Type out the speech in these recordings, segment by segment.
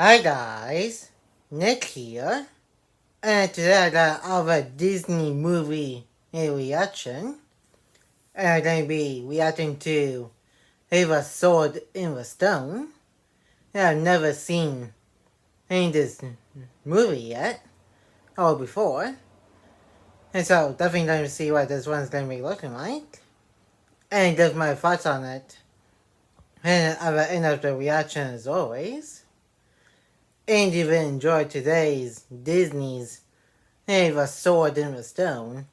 Hi guys, Nick here, and today I got our Disney movie reaction, and I'm going to be reacting to A Sword in the Stone. And I've never seen any of this movie yet, or before, and so definitely going to see what this one's going to be looking like, and give my thoughts on it, and at the end of the reaction as always. And if you enjoyed today's Disney's A Sword in the Stone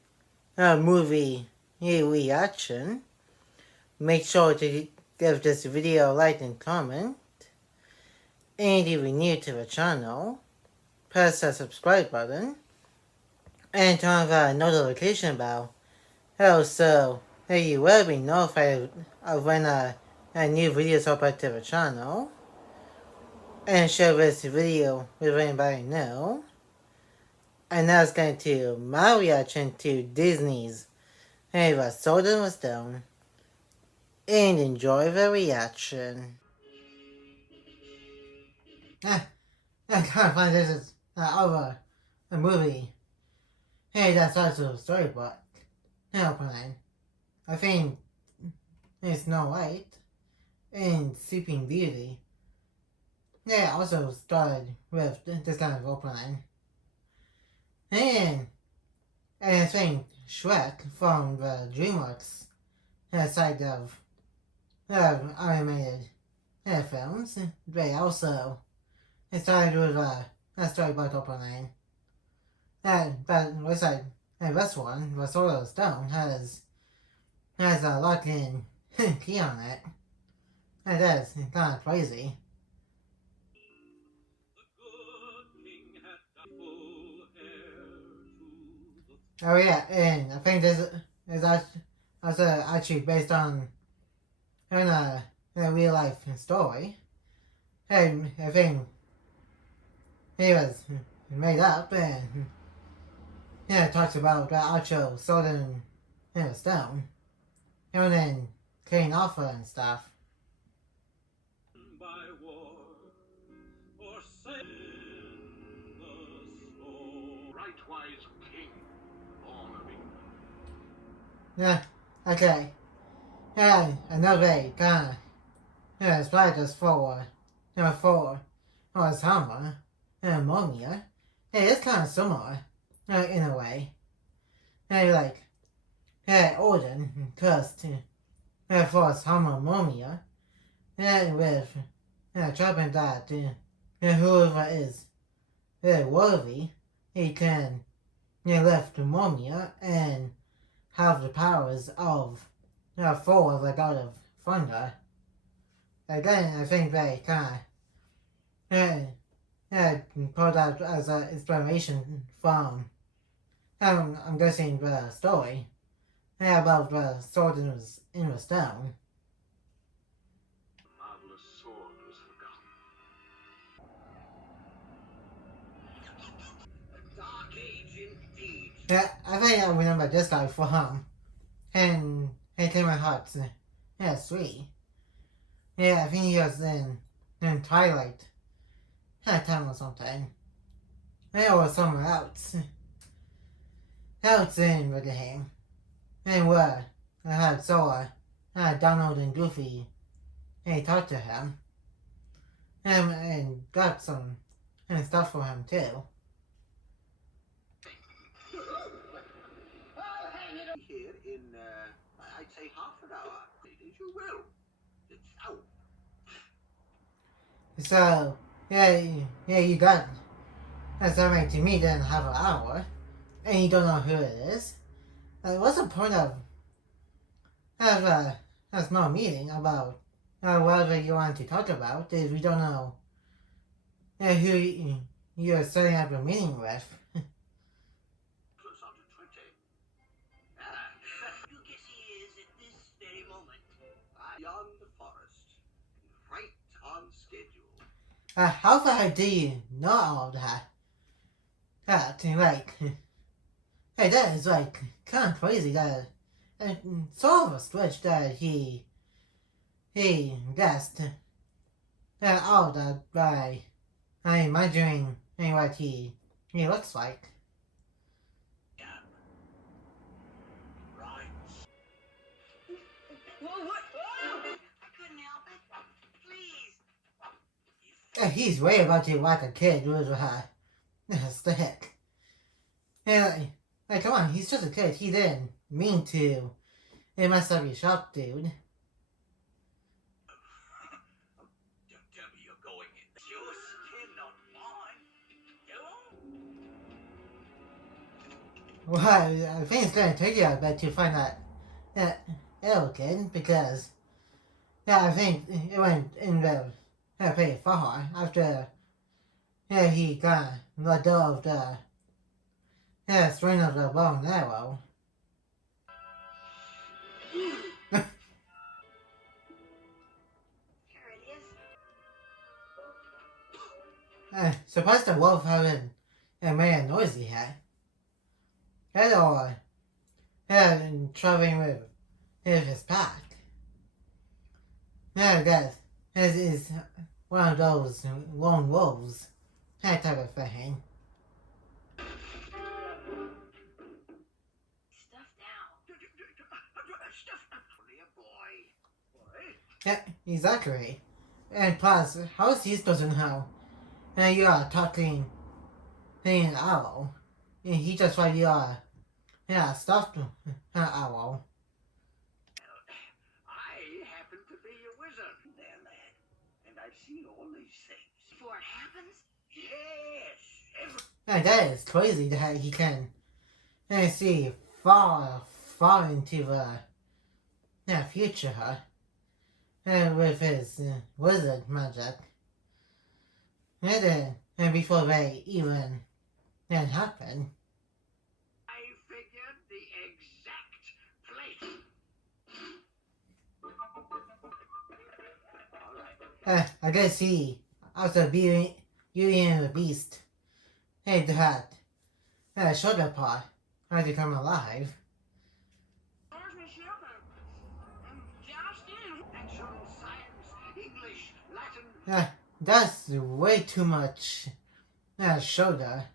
movie reaction, make sure to give this video a like and comment. And if you're new to the channel, press the subscribe button and turn on the notification bell so that you will be notified of when a new video is uploaded to the channel. And share this video with anybody you know. And now it's going to my reaction to Disney's A Sword in the Stone. And enjoy the reaction. I can't find this is over a movie. Hey, that's also a storybook. Opening. I think it's Snow White and Sleeping Beauty. Yeah, also started with this kind of opening. And I think Shrek from the DreamWorks side of animated films. They also started with a storybook opening. But looks like this one, the Sword of Stone, has a lock-in key on it. It is kind of crazy. Oh yeah, and I think this is also actually based on a real life story. And I think he was made up and it talks about the actual sword in the stone. And then King Arthur and stuff. Yeah, okay. Yeah, another kind of it's like this for his hammer and Mumia. Yeah, it's kind of similar in a way. Yeah, like Odin cursed for his hammer Mumia. Yeah, with dropping that whoever is worthy, he can lift Mumia and have the powers of Thor, the god of thunder. Again, I think they kind of pulled out as an inspiration from, I'm guessing, the story about the sword in the stone. Marvelous sword was forgotten. A dark age indeed. Yeah, I think I remember this guy from, and he came my heart. Yeah, sweet. Yeah, I think he was in Twilight that time or something. Yeah, or somewhere else. Else in the game. And where I had Sora, Donald and Goofy, and he talked to him. And got some stuff for him too. I'll hang it here in, I'd say half an hour. As you will. It's out. So, yeah, you got somebody to meet in half an hour, and you don't know who it is. What's the point of a small meeting about whatever you want to talk about if you don't know who you're setting up a meeting with? Close on to 20. You guess he is at this very moment. Beyond the forest. Right on schedule. How far do you know all of that? Like, hey, that is like kind of crazy that, and sort of a stretch that he guessed all that by I'm imagining what he looks like. Yeah. Right. Whoa, what? Whoa! I couldn't help it. Please. He's way about to whack a kid with her. That's the heck. Yeah, like, come on, he's just a kid. He didn't mean to. It must up your shop, dude. Tell me you're going in. It's your skin, not mine. Well, I think it's gonna take you a bit to find that ill kid because I think it went in the pretty far after he got let go of the string of the bow and arrow. Here it is. Surprised the wolf hadn't made a noise yet. Or traveling with his pack. Yeah, that is one of those lone wolves. That type of thing. Stuff down. Stuff. Only a boy. Yeah, exactly. And plus, how is he supposed to know? And you are talking an owl. And he just thought you are stuffed owl. I happen to be a wizard. There, lad. And I've seen all these things. Before it happens? Yes. And that is crazy that he can see far, far into the future. And with his wizard magic. And before they even happen. I figured the exact place. I guess he after Beauty and the Beast had that shoulder part had to come alive. Natural science, English, Latin. That's way too much shoulder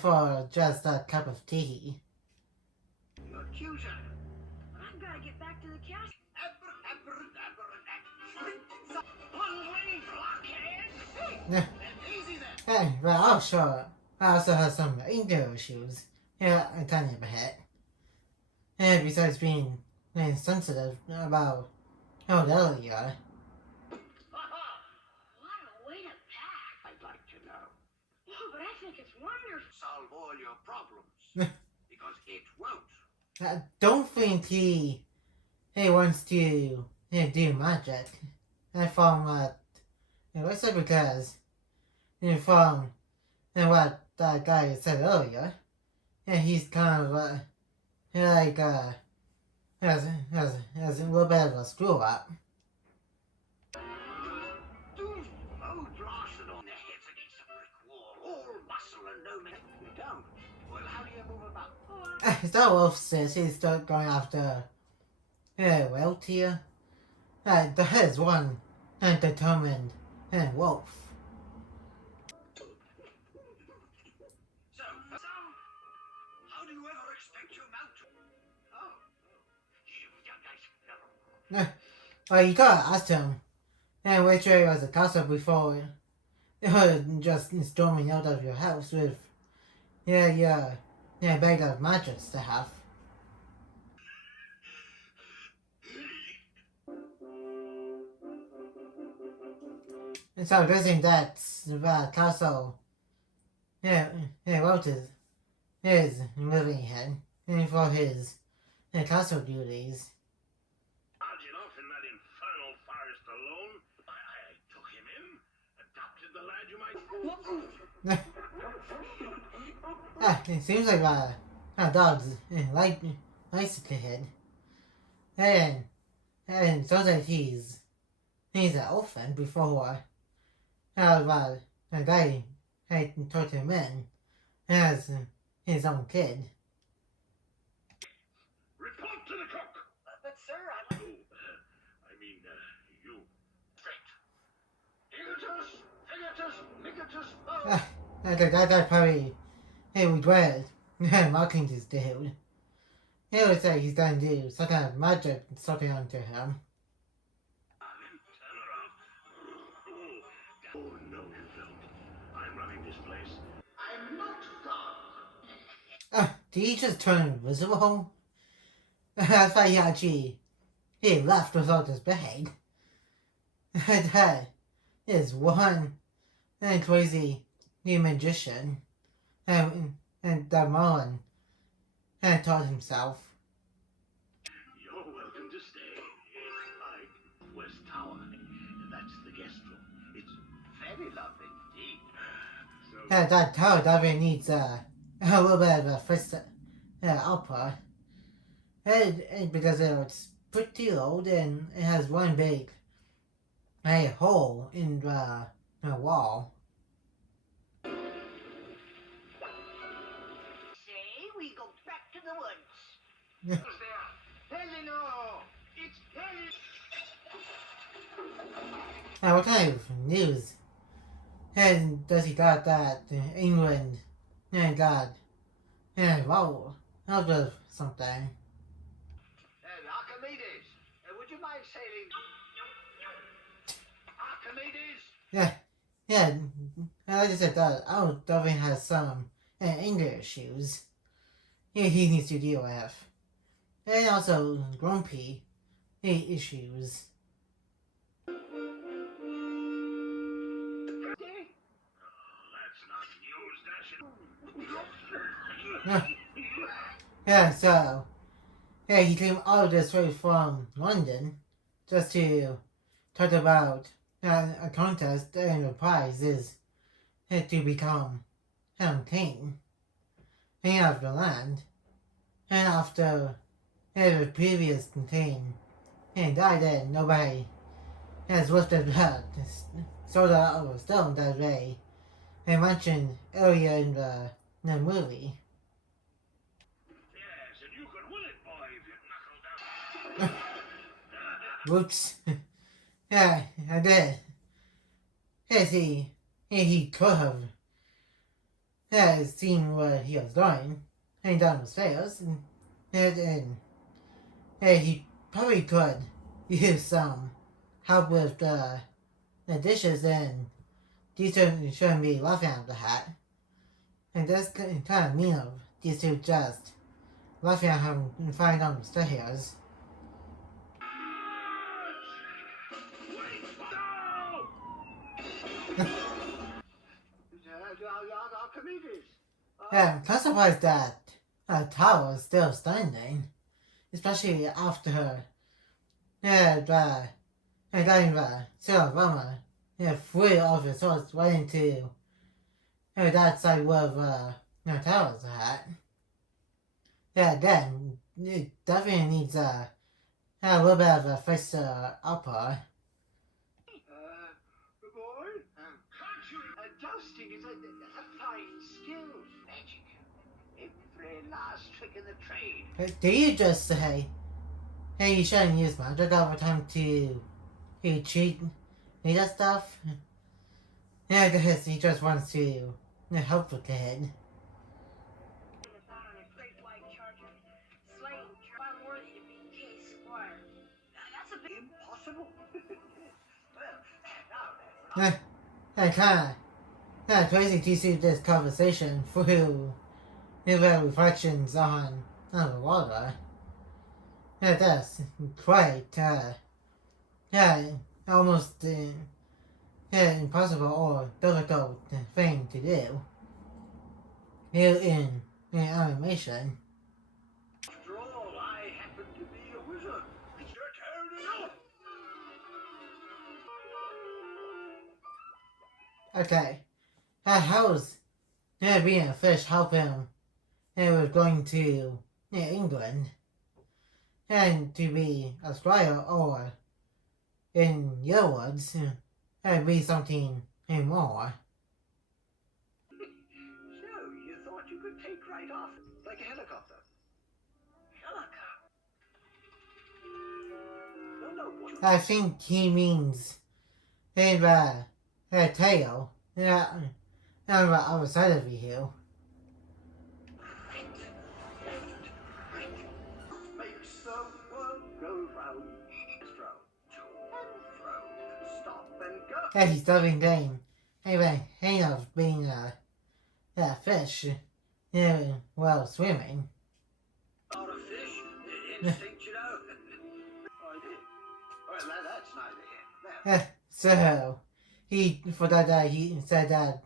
for just a cup of tea. Your accuser. I've got to get back to the castle. One-winged blockhead. Easy then. But also, I also have some ego issues. A tiny bit. And besides being sensitive about how old you are. What a way to pack. I'd like to know. Oh, but I think it's wonderful. Solve all your problems. Because it won't. I don't think he wants to do magic. From what it looks like because from what that guy said earlier, he's kind of like has a little bit of a screw up. Oh, blasted on their heads against a brick wall. All muscle and no meat. You don't. Well, how do you move about? It's not wolf says he's still going after Welt here. There is one determined wolf. So, how do you ever expect your mount to... Oh, you young guys. Well, you gotta ask him which way was the castle before just storming out of your house with bag of magic stuff. And so guessing that's the castle Walt is living in for his castle duties. Off in that infernal forest alone. I took him in, adopted the lad you might... It seems like dogs likes the kid. And so that he's an orphan before a guy had took him in as his own kid. Report to the cook. But sir, I mean, you. Straight. Igitus, Igitus, That's probably he regret mocking this dude. He would say he's gonna do some kind of magic something onto him. Oh no, you don't. I'm running this place. I'm not God. Did he just turn invisible? I thought he left without his bag. That is one crazy new magician. And that Mullen taught himself. You're welcome to stay. I West Tower. That's the guest room. It's very lovely indeed. So That tower definitely needs a little bit of a first opera. Because it's pretty old and it has one big hole in the wall. say we go back to the woods. Hello, it's Penny. Now, what kind of news does he got that England got involved with something? Archimedes, would you mind sailing? Archimedes? Yeah, like I said, that Dolphin has some anger issues he needs to deal with. And also grumpy issues. Yeah, so he came all this way from London just to talk about a contest, and the prize is to become king of the land. And after the previous king died, and nobody has lifted that soda out of a stone that they mentioned earlier in the movie. Yes, and you could win it, boy, if you knuckle down. Whoops. Yeah, I did. Yes, he could have seen what he was doing, and down the stairs, and he probably could use some help with the dishes, and these shouldn't be laughing at the hat. And that's kind of mean of these two just laughing at him and falling down the stairs. Archimedes. Yeah, I'm kind of surprised that tower is still standing, especially after dying Obama flew off his horse right into that side where the tower's at. Yeah, then it definitely needs a little bit of a first opera. Boy, jousting is a fine skill. Magic. Every last trick in the trade. Did you just say, hey, you shouldn't use magic all the time to cheat and that stuff? Yeah, I guess he just wants to help the kid. Impossible. Kind of crazy to see this conversation through the reflections on the water. Yeah, that's quite almost impossible or difficult thing to do here in animation. After all, I happen to be a wizard. It's your turn now. Okay, how's being a fish help him with going to England and to be a squire, or in your words, be something more? So, you thought you could take right off like a helicopter? Helicopter? No, what? I think he means in the tail Yeah, on the other side of you. Makes the world go round. Throw, to and fro, stop and go. Yeah, he's diving down. Anyway, hang of being a fish. Yeah, well, swimming. Not a fish, instinct, you know. I did. Well, that's neither here. So, for that, he said that,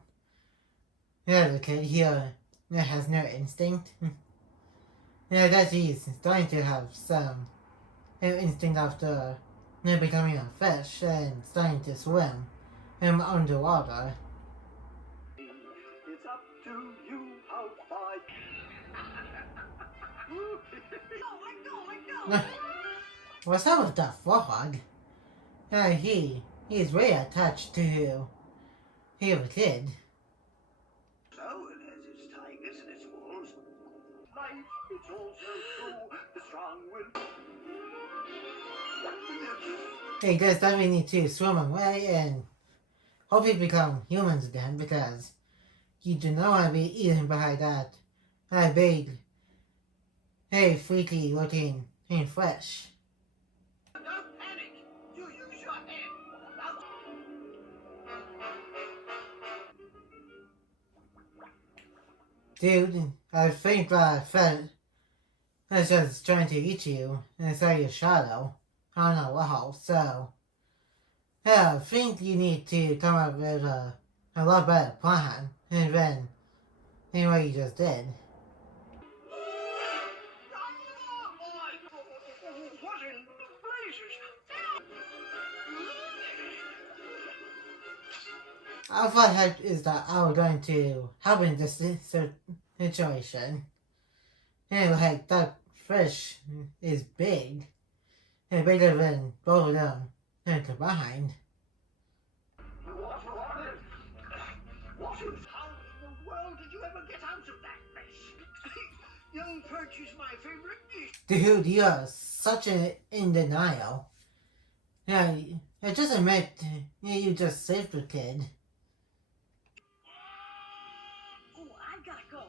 yeah, the kid here has no instinct. Yeah, that he's starting to have some instinct after becoming a fish and starting to swim underwater. It's up to you how far. What's up with that frog? He's very attached to the kid. So it has its tigers and its wolves. Life, it's also true. The strong will. He does definitely need to swim away and hopefully become humans again because you do not want to be eaten by that big, freaky looking fish. Don't panic. You use your head. Dude, I think that fish is just trying to eat you inside your shadow. I don't know how, so yeah, I think you need to come up with a lot better plan than what you just did. What in blazes? I thought is that I was going to help in this situation. And like that fish is big. And bigger than both of them combined. What in how in the world did you ever get out of that mess? Young perch is my favorite dish. Dude, you're such in denial. Yeah, I just admit you just saved the kid. Oh, I gotta go.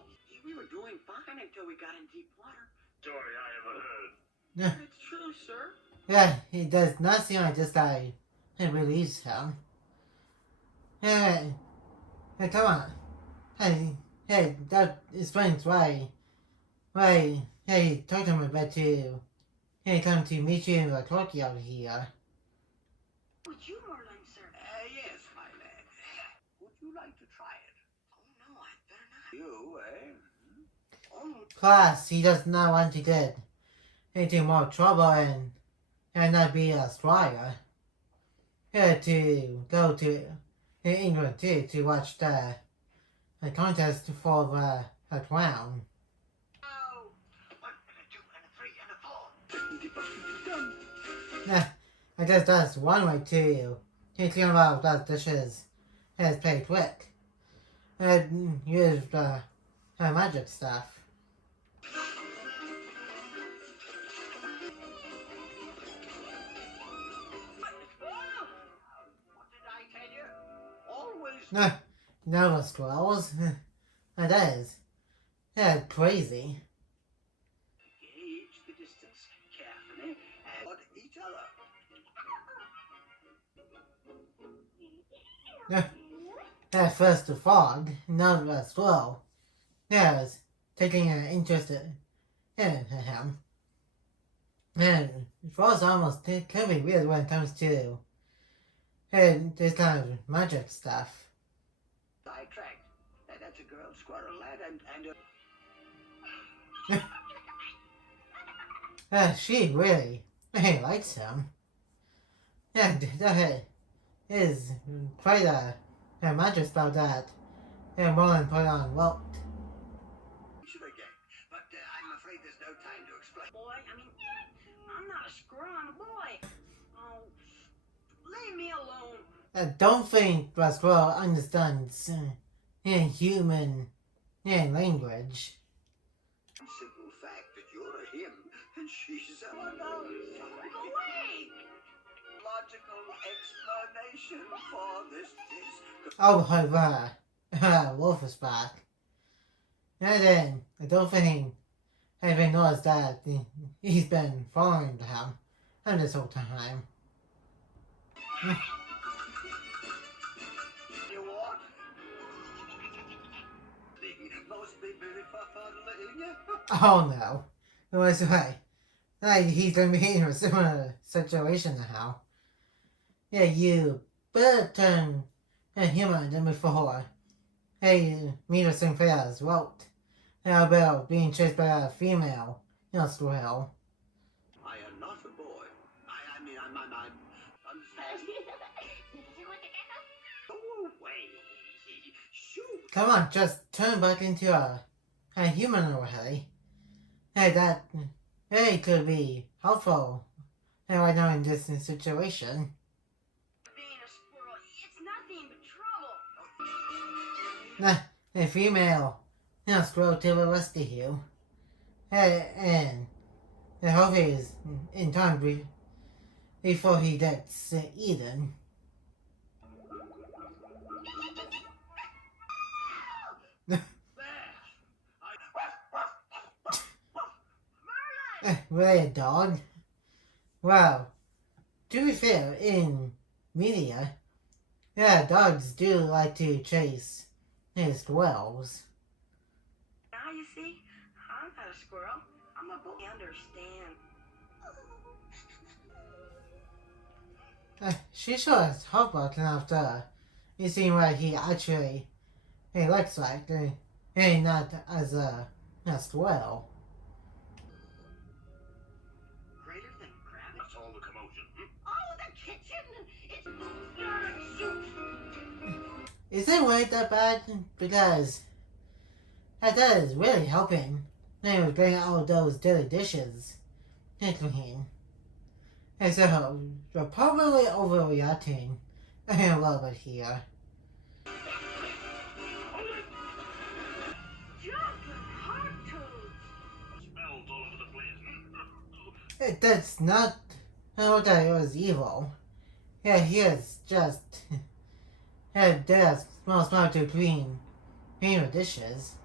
We were doing fine until we got in deep water. Story I ever heard. Yeah. It's true, sir. Yeah, he does not seem like this guy believes him. Hey, come on. Hey, that explains why, he told him about to, come to meet you in the courtyard here. Would you, Merlin, sir? Yes, my lad. Would you like to try it? Oh, no, I'd better not. You, eh? Oh. Plus, he does not want to get into more trouble and not be a squire. To go to England too to watch the contest for the crown. Oh, 1 and a 2 and a 3 and a 4. Yeah, I guess that's one way to clean up those dishes as played quick. And use the magic stuff. What did I tell you? Always. No, the squirrels. That is. Yeah, crazy. Gauge the distance carefully and on each other. At first the fog, now the squirrel. Yeah, was taking an interest in him. And squirrels almost can be weird when it comes to this kind of magic stuff. Sidetracked. That's a girl squirrel lad and She really likes him. And that is quite a magic spell that Merlin put on Walt. again. But I'm afraid there's no time to explain. Boy, I mean, I'm not a scrum, boy. Oh, leave me alone. I don't think the squirrel understands human language. Simple fact that you're a him and she's a Go away! logical explanation for this is. Oh, hurrah! Wolf is back. And then, I don't think everyone knows that he's been following him and this whole time. You what? Must be very fuddling. Oh no. It was right. Like he's gonna be in a similar situation now. Yeah, you better turn human than before. Hey, me the same thing as Walt. How about being chased by a female? Squirrel. I am not a boy. I mean, I'm Go away. Shoot. Come on, just turn back into a human already. Hey, that could be helpful. Hey, right now in this situation. Being a squirrel, it's nothing but trouble. A female, squirrel to rescue you. Hey, and the hope is in time before he gets eaten. Really, a dog? Wow. To be fair, in media, yeah, dogs do like to chase squirrels. Now you see, I'm not a squirrel. I'm a boy. I understand. She sure is heartbroken after you see what he actually looks like, not as a squirrel. Greater than gravity. That's all the commotion. Oh, the kitchen! Is it really that bad? Because that is really helping. They was getting all those dirty dishes clean. And so we're probably overreacting a little bit here. Chocolate hot toads! Smells all over the place. That's not that it was evil. Yeah, he is just there's small to clean your dishes.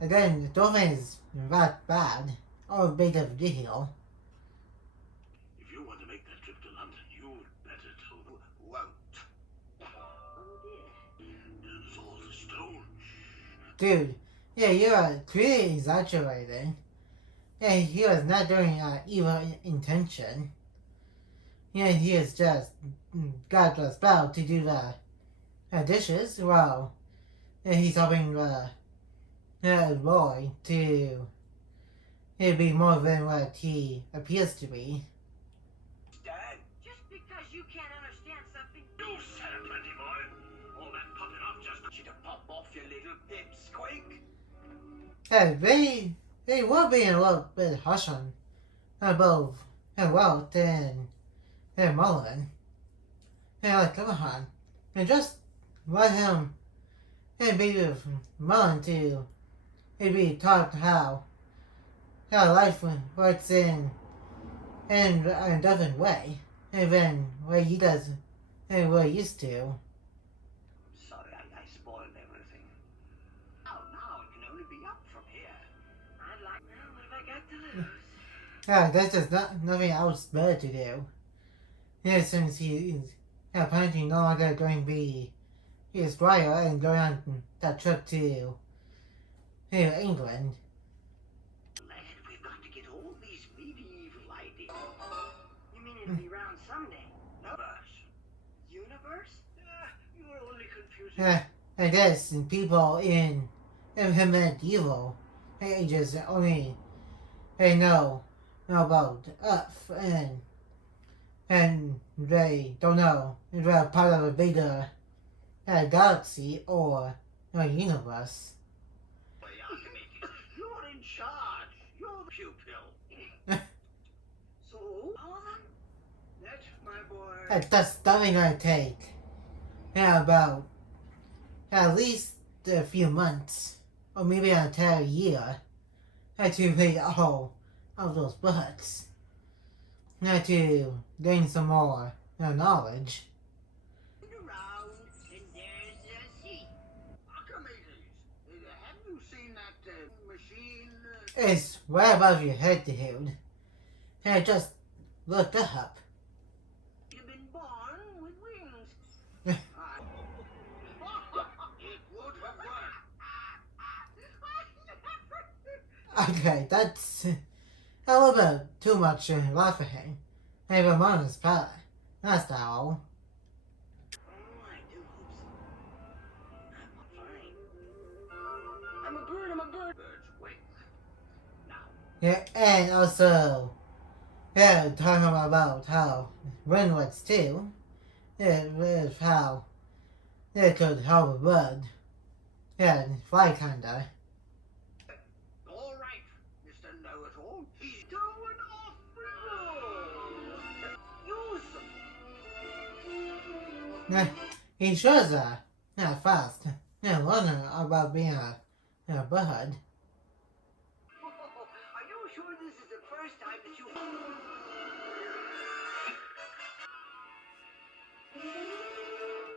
And then the dolphin is that bad or big of a deal. If you want to make that trip to London, you'd better tell them won't. Oh dear. Turns all to stone. Dude, yeah, you are clearly exaggerating. Yeah, he was not doing evil intention. Yeah, he is just got the spell to do the dishes. Well, yeah, he's helping the boy to be more than what he appears to be. Dad, Just because you can't understand something, you said it plenty, boy. All that puffing up just got you to pop off your little pipsqueak. Yeah, they were being a little bit harsh on both Walt and Mullen. Yeah, like, come on. And just let him be with Mullen to maybe talk how life works in a different way. And then what he does and what he used to. I'm sorry, I spoiled everything. Oh, now it can only be up from here. I'd like, well, what have I got to lose? Yeah, there's just nothing else better to do. Yeah, since he is apparently no longer going to be his driver and going on that trip to England. Lad, we've got to get all these medieval ideas. You mean it'll be round someday? Universe? Universe? You're only confusing. Yeah, I guess people in medieval ages only know about Earth and they don't know if they're part of a bigger galaxy or universe. You're in charge. You're the pupil. So, all of them? That, my boy. That's definitely gonna take about at least a few months or maybe an entire year to read all of those books. To gain some more knowledge. Around, and there's a seat. Archimedes, have you seen that machine? It's way above your head, dude. Hey, just look up. You've been born with wings. It would have worked. Okay, that's a little bit too much laughing. Hey, Ramona's pet. That's all. Oh, I do hope so. I'm fine. I'm a bird. I'm a bird. Bird's wings. Now, Yeah, and also, yeah, talking about how Renwoods too. Yeah, with how it could help a bird. Yeah, fly kinda. all right, Mr. Know-It-All. He's going off the road. Use. Yeah, he shows yeah, fast. Yeah, learning about being a bird. Are you sure this is the first time that you?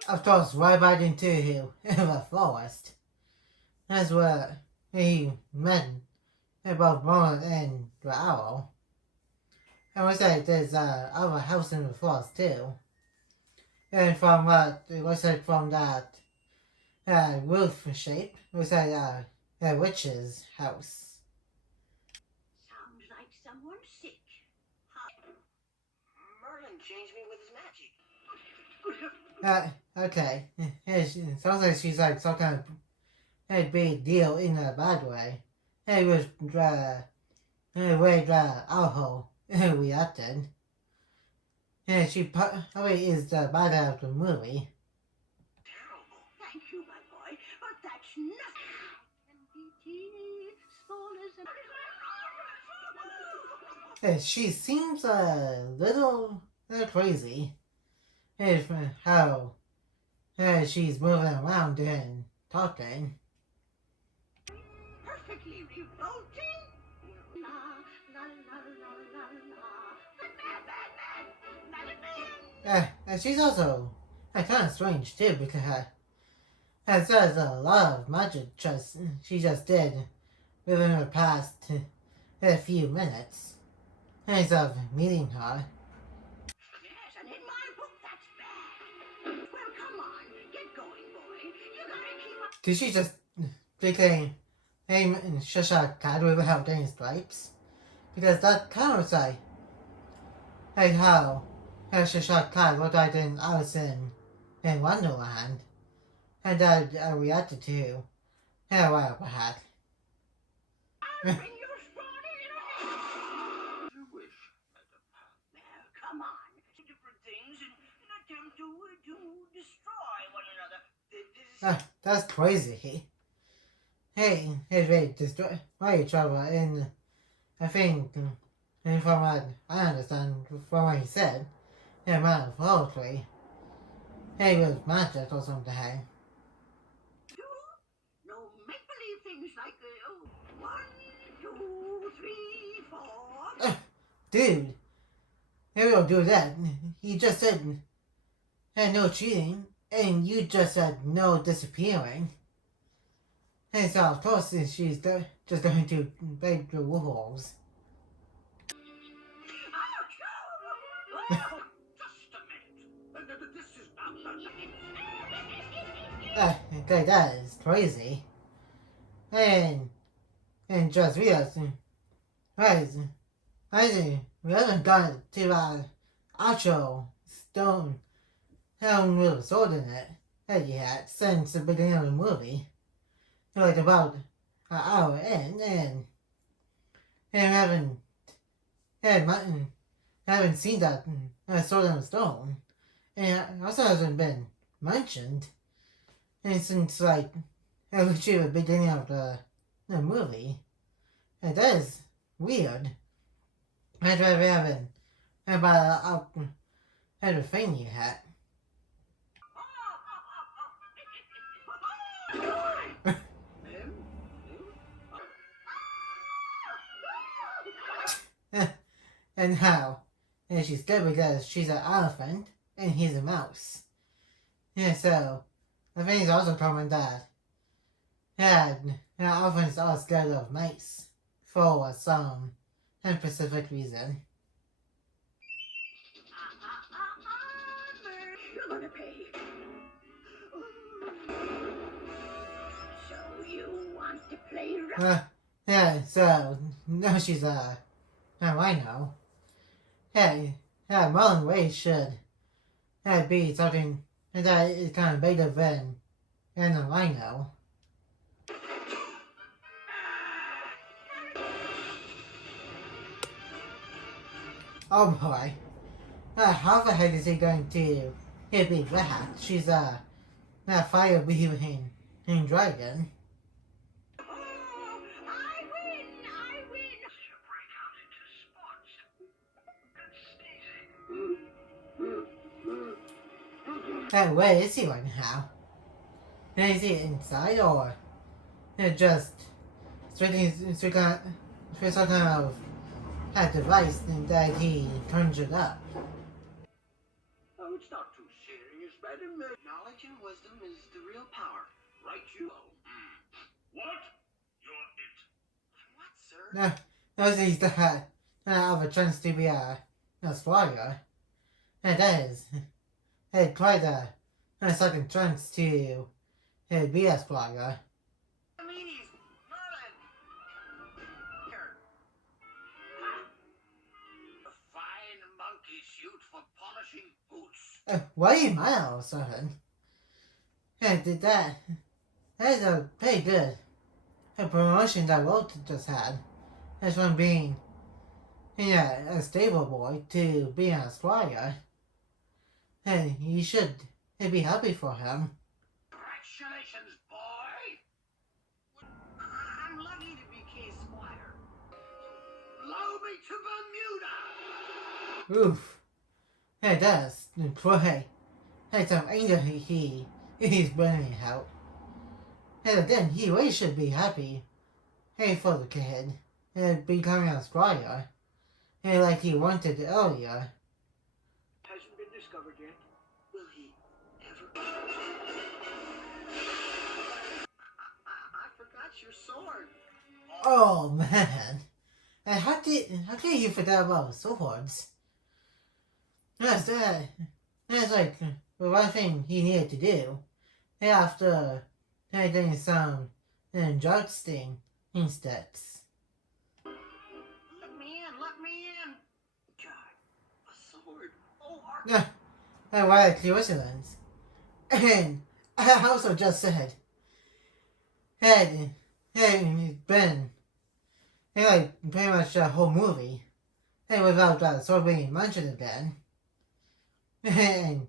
Of course, right back into the forest. That's where he met both Mona and the owl. I would say there's other house in the forest too. And from what it looks like from that roof shape, it looks like a witch's house. Sounds like someone's sick. Merlin changed me with his magic. Okay. Yeah, it sounds like she's like some kind of big deal in a bad way. It was the way the owl reacted. Yeah, she probably is the bad of the movie. Terrible. Thank you, my boy, but that's nothing. Small as Yeah, she seems a little crazy. If how she's moving around and talking. perfectly revolting. La la la la la la. And she's also kind of strange too because there's a lot of magic she just did within the past a few minutes. Instead of meeting her. Yes, and in my book, that's bad. Well, come on, get going, boy. You gotta keep up. Did she just became a Cheshire Cat without any stripes? Because that kind of like how a Cheshire Cat looked like in Alice in Wonderland. And that I reacted to a while back. Bring your scrawny little head. You wish, madam. Now, come on. Different things in an attempt to destroy one another. That's crazy. Hey, wait, destroy trouble in, I think, and from what I understand from what he said, the amount of poetry, hey, was magic or something. No make-believe things like 1, 2, 3, 4. Dude, maybe we'll do that. He just said no cheating, and you just said no disappearing. And so, of course, she's just going to break the rules. Just a minute. This is Okay, that is crazy. And just realized, guys, we haven't got to our actual stone with a sword in it yet since the beginning of the movie. Like about an hour in, and haven't seen that sword in stone, and also hasn't been mentioned, and since like literally the beginning of the movie, and that is weird. I'd rather haven't about everything yet. And how? And she's dead because she's an elephant. and he's a mouse. Yeah, so I think it's also common that elephants are scared of mice for some specific reason. You're gonna pay. So you want to play rough? Yeah, so now she's now I know. Mullen Way should be something that is kind of bigger than a rhino. Oh boy. How the heck is he going to be that? She's a fire breathing dragon. Oh, I win! I win! You break out into spots and sneezing. Where is he right now? Is he inside or just through some kind of device that he conjured up? Oh, it's not too serious, madam. Knowledge and wisdom is the real power. Right, you? What? You're it. What, sir? No, he's the have a chance to be a spoiler. That is quite a second chance to be a spoiler. I mean, he's Merlin. Here. A fine monkey suit for polishing boots. Why am I all of a sudden? Did that? That is a pretty good promotion that Walt just had. As from being a stable boy to being a squire. And you should be happy for him. Congratulations, boy. I'm lucky to be King Squire. Blow me to Bermuda. Oof. It does. Boy. That's some anger he's burning out. And then he really should be happy. Hey, for the kid. Becoming a squire. Like he wanted earlier. Hasn't been discovered yet. Will he ever? I forgot your sword. Oh man. And how can you forget about swords? That's like the one thing he needed to do. After doing some drug sting steps. Let me in. Let me in. God, a sword. Oh, What a coincidence. And I also just said had been like pretty much the whole movie without that sword being mentioned again. And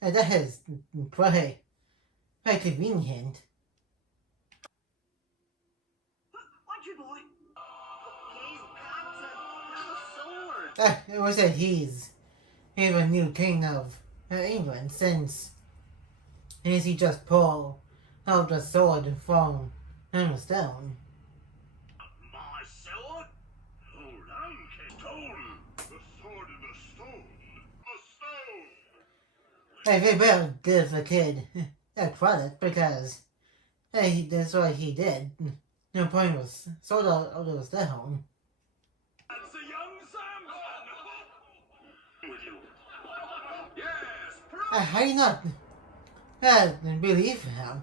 that is quite convenient. Watch it, boy. He's got to have a sword. It was that he's the new king of England since he just pulled out the sword from the stone. My sword? Hold on, stone. The sword in the stone. The stone. They better give the kid credit because that's what he did. No point was sword out of the stone. That's a young Samson. With you. Yes, How do you not believe him?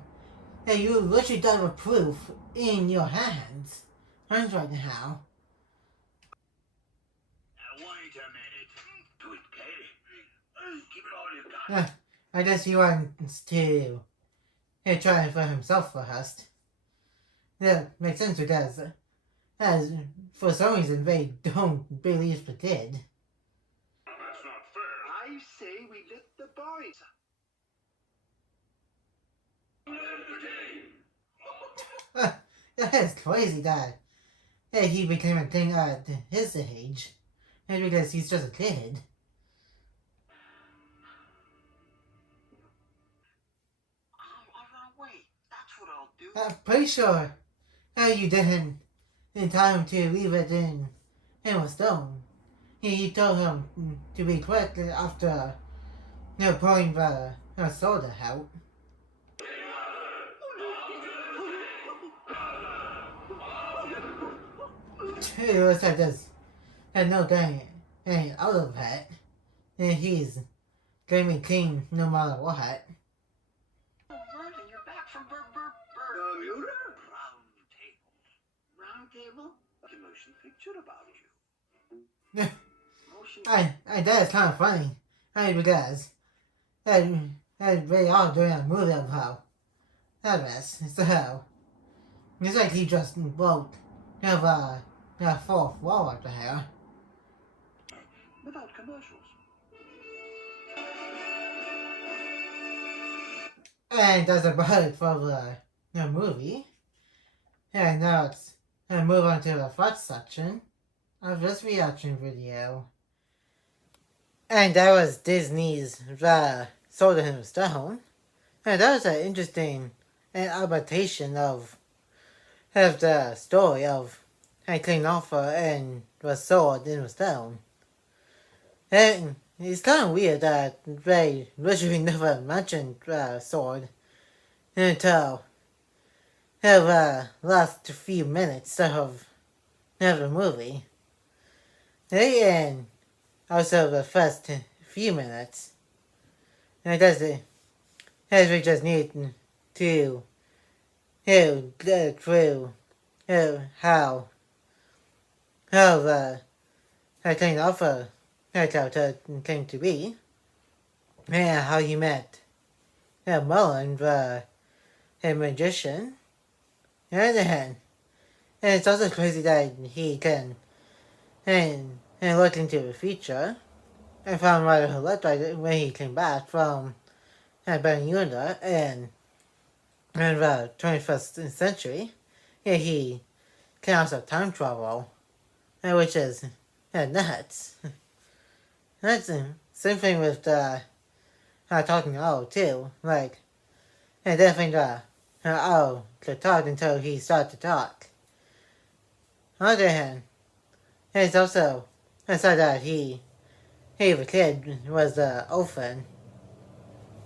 You literally got the proof in your hands. Hands right now. Now, wait a minute. Do it, Katie. Keep it all you got. I guess he wants to try it for himself first. That makes sense because as for some reason they don't believe the kid. That's not fair. I say we let the boys. That is crazy that he became a king at his age. And because he's just a kid. I'll run away. That's what I'll do. I'm pretty sure you didn't in time to leave it in a stone. You told him to be quick after pulling the soda out. It looks like there's no getting out of it. And he's gonna be clean no matter what. Vernon, you're back from Bermuda? Round table? A motion picture about you. That is kind of funny. Because they are doing a movie about Elvis. So it's like he just broke the fourth wall up here. Without commercials. And that's about it for the movie. And now let's move on to the first section of this reaction video. And that was Disney's The Sword in the Stone. And that was an interesting adaptation of the story of King Arthur and the Sword in the Stone. And it's kind of weird that they literally never mentioned the sword until the last few minutes of the movie. And also the first few minutes. And that's it. As we just need to go through how the King Arthur came to be, and how he met Merlin, the magician, and it's also crazy that he can and look into the future and found what it looked like when he came back from Bermuda and in the 21st century. Yeah, he can also time travel, which is nuts. That's the same thing with talking owl too. Like, definitely the owl could talk until he started to talk. On the other hand, it's also said that he was a kid, was an orphan.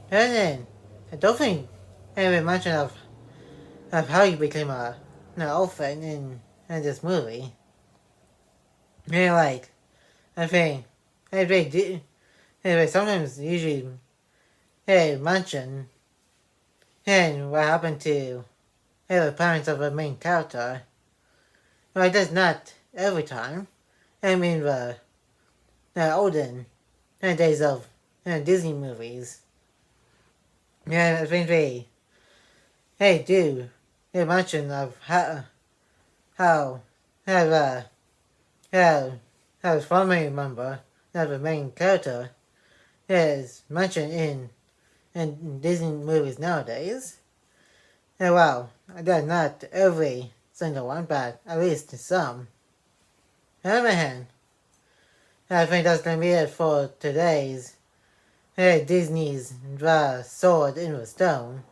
And then, I don't think any mention of how he became an orphan in this movie. And like, I think they do. They sometimes usually mention what happened to the parents of the main character. Like that's not every time. I mean the olden days of Disney movies. Yeah, I think they do mention of how his family member the main character is mentioned in Disney movies nowadays. And well, again, not every single one, but at least some. On the other hand, I think that's gonna be it for today's Disney's The Sword in the Stone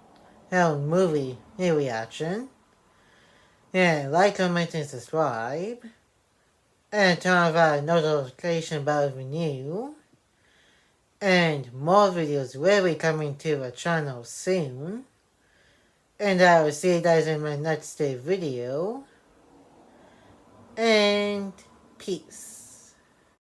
movie reaction. And like, comment, and subscribe. And turn on the notification bell if you're new. And more videos will be coming to the channel soon. And I will see you guys in my next video. And peace.